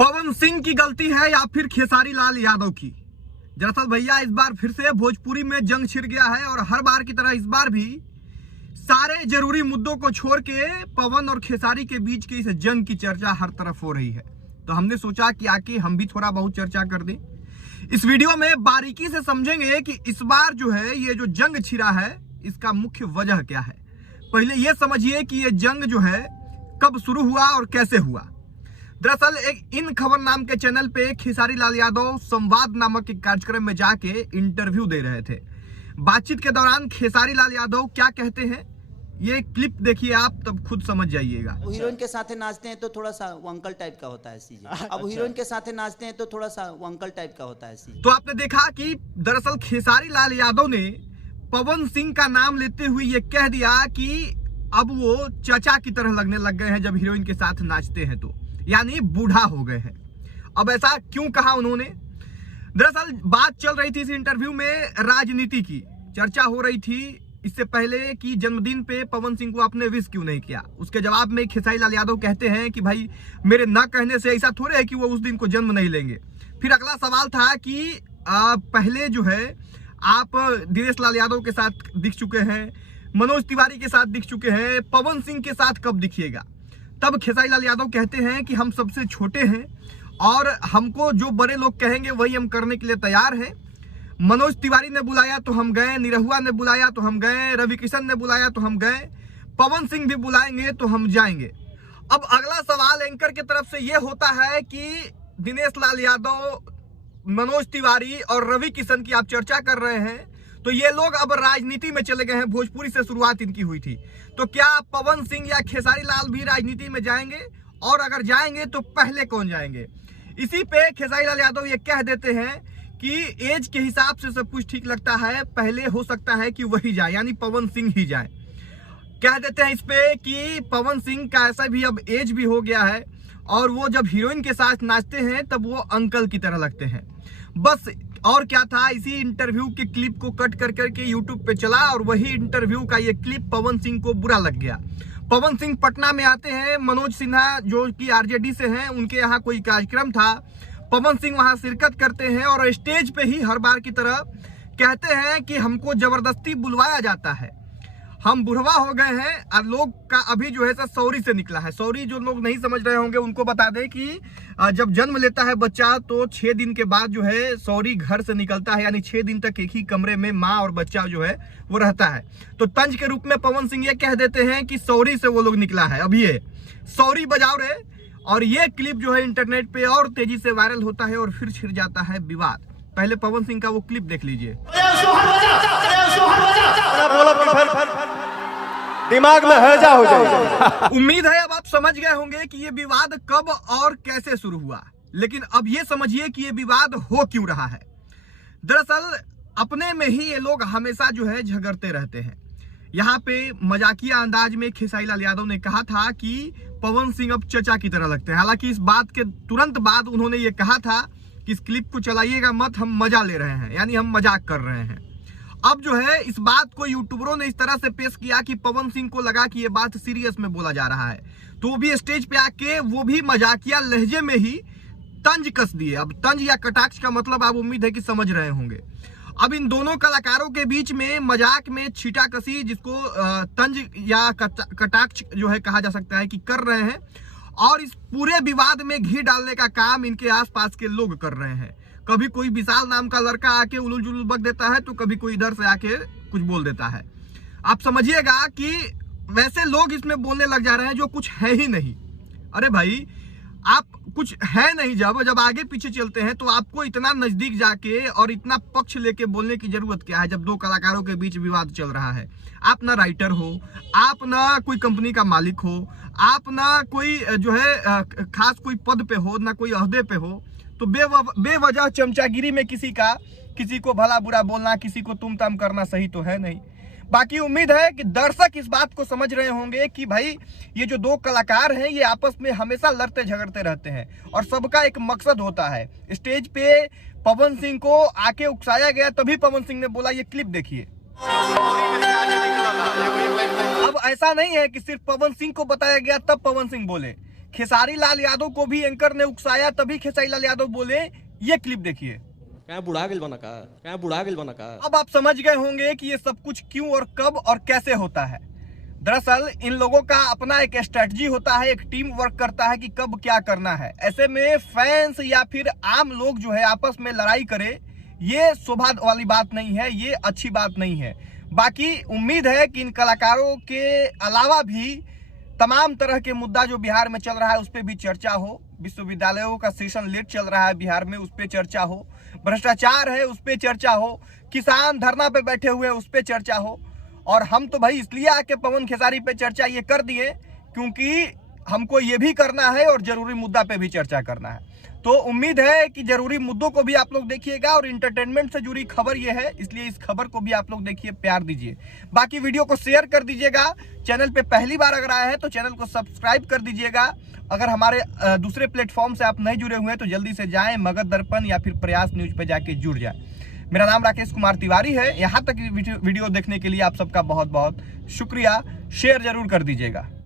पवन सिंह की गलती है या फिर खेसारी लाल यादव की? दरअसल भैया इस बार फिर से भोजपुरी में जंग छिड़ गया है और हर बार की तरह इस बार भी सारे जरूरी मुद्दों को छोड़ के पवन और खेसारी के बीच की इस जंग की चर्चा हर तरफ हो रही है। तो हमने सोचा कि आके हम भी थोड़ा बहुत चर्चा कर दें। इस वीडियो में बारीकी से समझेंगे कि इस बार जो है ये जो जंग छिड़ा है इसका मुख्य वजह क्या है। पहले ये समझिए कि ये जंग जो है कब शुरू हुआ और कैसे हुआ। दरअसल एक इन खबर नाम के चैनल पे खेसारी लाल यादव संवाद नामक एक कार्यक्रम में जाके इंटरव्यू दे रहे थे। बातचीत के दौरान खेसारी लाल यादव क्या कहते हैं ये क्लिप देखिए आप, तब खुद समझ जाइएगा। अब हीरोइन के साथ नाचते हैं तो थोड़ा सा वो अंकल टाइप का होता है सीजे। अब हीरोइन के साथ नाचते हैं तो थोड़ा सा वो अंकल टाइप का होता है सीजे। तो आपने देखा कि दरअसल खेसारी लाल यादव ने पवन सिंह का नाम लेते हुए ये कह दिया कि अब वो चाचा की तरह लगने लग गए हैं जब हीरोइन के साथ नाचते हैं, तो यानी बूढ़ा हो गए हैं। अब ऐसा क्यों कहा उन्होंने? दरअसल बात चल रही थी इस इंटरव्यू में राजनीति की, चर्चा हो रही थी इससे पहले कि जन्मदिन पे पवन सिंह को आपने विश क्यों नहीं किया। उसके जवाब में खेसारी लाल यादव कहते हैं कि भाई मेरे न कहने से ऐसा थोड़े है कि वो उस दिन को जन्म नहीं लेंगे। फिर अगला सवाल था कि पहले जो है आप दिनेश लाल यादव के साथ दिख चुके हैं, मनोज तिवारी के साथ दिख चुके हैं, पवन सिंह के साथ कब दिखिएगा? तब खेसारी लाल यादव कहते हैं कि हम सबसे छोटे हैं और हमको जो बड़े लोग कहेंगे वही हम करने के लिए तैयार हैं। मनोज तिवारी ने बुलाया तो हम गए, निरहुआ ने बुलाया तो हम गए, रवि किशन ने बुलाया तो हम गए, पवन सिंह भी बुलाएंगे तो हम जाएंगे। अब अगला सवाल एंकर की तरफ से यह होता है कि दिनेश लाल यादव, मनोज तिवारी और रवि किशन की आप चर्चा कर रहे हैं, तो ये लोग अब राजनीति में चले गए हैं। भोजपुरी से शुरुआत इनकी हुई थी, तो क्या पवन सिंह या खेसारी लाल भी राजनीति में जाएंगे? और अगर जाएंगे तो पहले कौन जाएंगे? इसी पे खेसारी लाल यादव ये कह देते हैं कि एज के हिसाब से सब कुछ ठीक लगता है, पहले हो सकता है कि वही जाए, यानी पवन सिंह ही जाए। कह देते हैं इस पे कि पवन सिंह का ऐसा भी अब एज भी हो गया है और वो जब हीरोइन के साथ नाचते हैं तब वो अंकल की तरह लगते हैं। बस और क्या था, इसी इंटरव्यू के क्लिप को कट कर करके यूट्यूब पे चला और वही इंटरव्यू का ये क्लिप पवन सिंह को बुरा लग गया। पवन सिंह पटना में आते हैं, मनोज सिन्हा जो कि आरजेडी से हैं उनके यहाँ कोई कार्यक्रम था, पवन सिंह वहां शिरकत करते हैं और स्टेज पे ही हर बार की तरह कहते हैं कि हमको जबरदस्ती बुलवाया जाता है, हम बुढ़वा हो गए हैं। और लोग का अभी जो है सौरी से निकला है। सौरी जो लोग नहीं समझ रहे होंगे उनको बता दें कि जब जन्म लेता है बच्चा तो 6 दिन के बाद जो है सौरी घर से निकलता है, यानी 6 दिन तक एक ही कमरे में माँ और बच्चा जो है वो रहता है। तो तंज के रूप में पवन सिंह ये कह देते हैं कि सौरी से वो लोग निकला है, अब ये सौरी बजाओ रे। और ये क्लिप जो है इंटरनेट पे और तेजी से वायरल होता है और फिर छिड़ जाता है विवाद। पहले पवन सिंह का वो क्लिप देख लीजिए। दिमाग में हैजा हो जाएगा। उम्मीद है अब आप समझ गए होंगे कि ये विवाद कब और कैसे शुरू हुआ, लेकिन अब ये समझिए कि ये विवाद हो क्यों रहा है। दरअसल अपने में ही ये लोग हमेशा जो है झगड़ते रहते हैं। यहाँ पे मजाकिया अंदाज में खेसारी लाल यादव ने कहा था कि पवन सिंह अब चचा की तरह लगते हैं। हालांकि इस बात के तुरंत बाद उन्होंने ये कहा था कि इस क्लिप को चलाइएगा मत, हम मजा ले रहे हैं, यानी हम मजाक कर रहे हैं। अब जो है इस बात को यूट्यूबरों ने इस तरह से पेश किया कि पवन सिंह को लगा कि ये बात सीरियस में बोला जा रहा है, तो वो भी स्टेज पे आके वो भी मजाकिया लहजे में ही तंज कस दिए। अब तंज या कटाक्ष का मतलब आप उम्मीद है कि समझ रहे होंगे। अब इन दोनों कलाकारों के बीच में मजाक में छीटाकसी, जिसको तंज या कटाक्ष जो है कहा जा सकता है, कि कर रहे हैं। और इस पूरे विवाद में घी डालने का काम इनके आसपास के लोग कर रहे हैं। कभी कोई विशाल नाम का लड़का आके उलूल जुलूल बक देता है, तो कभी कोई इधर से आके कुछ बोल देता है। आप समझिएगा कि वैसे लोग इसमें बोलने लग जा रहे हैं जो कुछ है ही नहीं। अरे भाई आप कुछ है नहीं, जब आगे पीछे चलते हैं तो आपको इतना नजदीक जाके और इतना पक्ष लेके बोलने की जरूरत क्या है जब दो कलाकारों के बीच विवाद चल रहा है। आप ना राइटर हो, आप ना कोई कंपनी का मालिक हो, आप ना कोई जो है खास कोई पद पे हो, ना कोई ओहदे पे हो, तो बेवजह चमचागिरी में किसी को भला बुरा बोलना, किसी को तुम ताम करना सही तो है नहीं। बाकी उम्मीद है कि दर्शक इस बात को समझ रहे होंगे कि भाई ये जो दो कलाकार हैं ये आपस में हमेशा लड़ते झगड़ते रहते हैं और सबका एक मकसद होता है। स्टेज पे पवन सिंह को आके उकसाया गया, तभी पवन सिंह ने बोला, ये क्लिप देखिए। अब ऐसा नहीं है कि सिर्फ पवन सिंह को बताया गया तब पवन सिंह बोले। खेसारी लाल यादव को भी एंकर ने उकसाया, तभी खेसारी लाल यादव बोले, ये क्लिप देखिए। क्या बुढ़ा गिल बना का, क्या बुढ़ा गिल बना का। अब आप समझ गए होंगे कि ये सब कुछ क्यों और कब और कैसे होता है। दरअसल इन लोगों का अपना एक स्ट्रेटजी होता है, एक टीम वर्क करता है कि कब क्या करना है। ऐसे में फैंस या फिर आम लोग जो है आपस में लड़ाई करे, ये शोभा वाली बात नहीं है, ये अच्छी बात नहीं है। बाकी उम्मीद है कि इन कलाकारों के अलावा भी तमाम तरह के मुद्दा जो बिहार में चल रहा है उस पर भी चर्चा हो। विश्वविद्यालयों का सेशन लेट चल रहा है बिहार में, उस पर चर्चा हो। भ्रष्टाचार है उस पर चर्चा हो। किसान धरना पे बैठे हुए उस पर चर्चा हो। और हम तो भाई इसलिए आके पवन खेसारी पे चर्चा ये कर दिए क्योंकि हमको ये भी करना है और जरूरी मुद्दा पे भी चर्चा करना है। तो उम्मीद है कि जरूरी मुद्दों को भी आप लोग देखिएगा और इंटरटेनमेंट से जुड़ी खबर ये है, इसलिए इस खबर को भी आप लोग देखिए, प्यार दीजिए। बाकी वीडियो को शेयर कर दीजिएगा। चैनल पे पहली बार अगर आए हैं तो चैनल को सब्सक्राइब कर दीजिएगा। अगर हमारे दूसरे प्लेटफॉर्म से आप नहीं जुड़े हुए हैं तो जल्दी से जाएं, मगध दर्पण या फिर प्रयास न्यूज पे जाके जुड़ जाएं। मेरा नाम राकेश कुमार तिवारी है। यहाँ तक वीडियो देखने के लिए आप सबका बहुत बहुत शुक्रिया। शेयर जरूर कर दीजिएगा।